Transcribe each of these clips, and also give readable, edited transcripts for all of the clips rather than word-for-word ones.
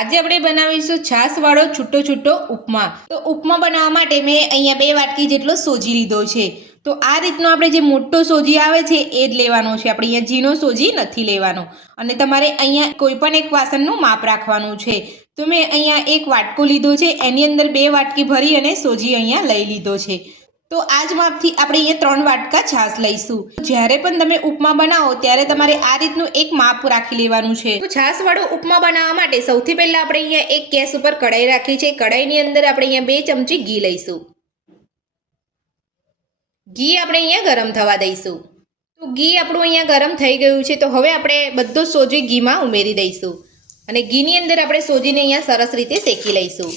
આજે આપણે બનાવીશું છાશવાળો છૂટો છૂટો ઉપમા। તો ઉપમા બનાવવા માટે મેં અહીંયા 2 વાટકી જેટલો સોજી લીધો છે। તો આ રીતનો આપણે જે મોટો સોજી આવે છે એ જ લેવાનો છે, આપણે અહીંયા ઝીણો સોજી નથી લેવાનો। અને તમારે અહીંયા કોઈ પણ એક વાસણનું માપ રાખવાનું છે। તો મેં અહીંયા એક વાટકો લીધો છે, એની અંદર 2 વાટકી ભરી અને સોજી અહીંયા લઈ લીધો છે। તો આ જ માપથી આપણે અહીંયા 3 વાટકા છાશ લઈશું। જ્યારે પણ તમે ઉપમા બનાવો ત્યારે તમારે આ રીતનું એક માપ રાખી લેવાનું છે। તો છાશવાળો ઉપમા બનાવવા માટે સૌથી પહેલા આપણે અહીંયા એક ગેસ ઉપર કઢાઈ રાખી છે। કઢાઈની અંદર આપણે અહીંયા 2 ચમચી ઘી લઈશું। ઘી આપણે અહીંયા ગરમ થવા દઈશું। તો ઘી આપણું અહીંયા ગરમ થઈ ગયું છે, તો હવે આપણે બધો સોજી ઘીમાં ઉમેરી દઈશું અને ઘીની અંદર આપણે સોજીને અહીંયા સરસ રીતે શેકી લઈશું।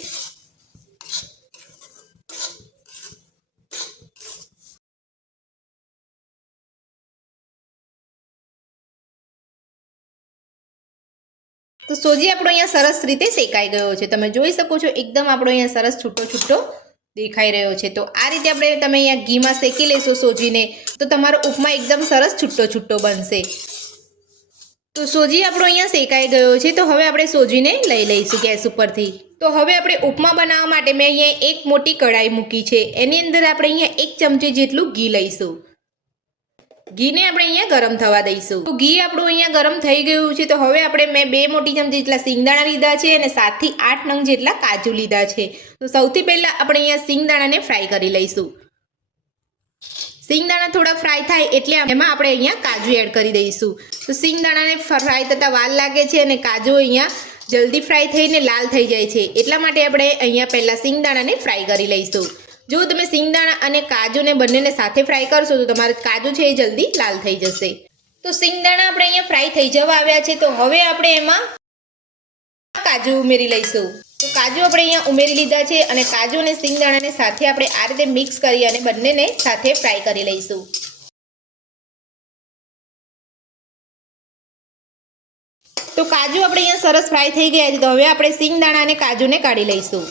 તો સોજી આપણો અહીંયા સરસ રીતે શેકાઈ ગયો છે, તમે જોઈ શકો છો એકદમ આપણો અહીંયા સરસ છૂટો છૂટો દેખાઈ રહ્યો છે। તો આ રીતે તમે અહીંયા ઘીમાં શેકી લેશો સોજીને, તો તમારો ઉપમા એકદમ સરસ છૂટો છૂટો બનશે। તો સોજી આપણો અહીંયા શેકાઈ ગયો છે, તો હવે આપણે સોજીને લઈ લઈશું ગેસ ઉપરથી। તો હવે આપણે ઉપમા બનાવવા માટે મેં અહીંયા એક મોટી કઢાઈ મૂકી છે, એની અંદર આપણે અહીંયા 1 ચમચી જેટલું ઘી લઈશું। ઘીને આપણે અહીંયા ગરમ થવા દઈશું। તો ઘી આપણું અહીંયા ગરમ થઈ ગયું છે, તો હવે મેં 2 મોટી ચમચી જેટલા સિંગદાણા લીધા છે અને 7 થી 8 નંગ જેટલા કાજુ લીધા છે। તો સૌથી પહેલા આપણે અહીંયા સિંગદાણાને ફ્રાય કરી લઈશું। સિંગદાણા થોડા ફ્રાય થાય એટલે એમાં આપણે અહીંયા કાજુ એડ કરી દઈશું। તો સિંગદાણાને ફ્રાય થતાં વાર લાગે છે અને કાજુ અહીંયા જલ્દી ફ્રાય થઈને લાલ થઈ જાય છે, એટલા માટે આપણે અહીંયા પહેલાં સિંગદાણાને ફ્રાય કરી લઈશું। જો તમે સિંગદાણા અને કાજુને બંનેને સાથે ફ્રાય કરશો તો તમારે કાજુ છે એ જલ્દી લાલ થઈ જશે। તો સિંગદાણા આપણે અહીંયા ફ્રાય થઈ જવા આવ્યા છે, તો હવે આપણે એમાં કાજુ ઉમેરી લઈશું। તો કાજુ આપણે અહીંયા ઉમેરી લીધા છે અને કાજુ અને સિંગદાણાને સાથે આપણે આ રીતે મિક્સ કરી અને બંનેને સાથે ફ્રાય કરી લઈશું। તો કાજુ આપણે અહીંયા સરસ ફ્રાય થઈ ગયા છે, તો હવે આપણે સિંગદાણા અને કાજુને કાઢી લઈશું।